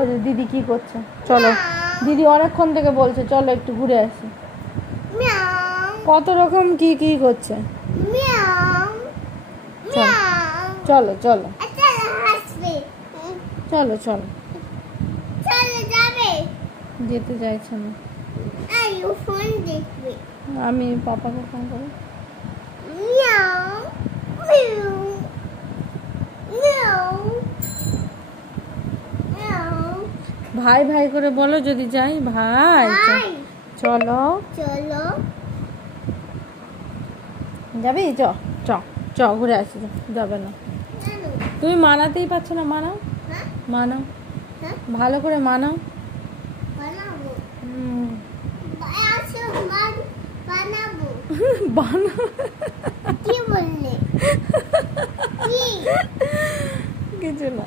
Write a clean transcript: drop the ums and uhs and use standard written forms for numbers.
ওই যে দিদি কি করছে, চলো দিদি অনেকক্ষণ থেকে বলছে চলো একটু ঘুরে আসি। কত রকম কি কি করছে। চলো চলো চলো চলো, যেতে চাইছে না। আমি পাপাকে ফোন করি। ভাই ভাই করে বলো যদি যাই। ভাই চলো চলো, যাবি? চ চ চ ঘুরে আসি। যাবে না, তুমি মানাতেই পারছো না। মানাও মানাও, ভালো করে মানাও। বানাও কি বললে? কিছু না।